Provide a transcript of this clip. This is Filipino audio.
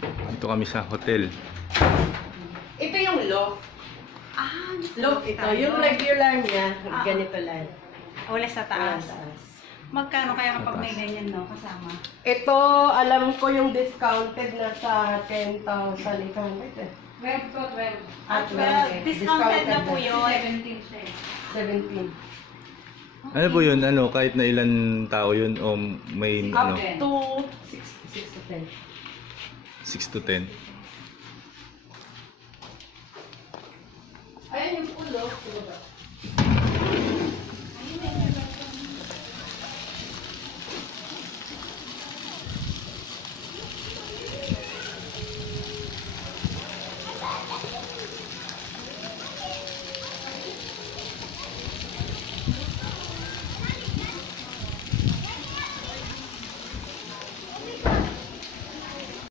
Dito kami sa hotel. Ito yung loft. Ah, Loft ito. Yung regular niya, ganito lang. wala sa taas. Taas. Magkano kaya kapag may ganyan, no? Kasama. Ito, alam ko yung discounted na sa 10,800 eh. 12 to 12. At 12. Discounted na po yun. 17 siya. 17. Ano po yun? Ano, kahit na ilan tao yun o may Up ano, to 6 to 10. 6 to 10? Ayan yung pulo.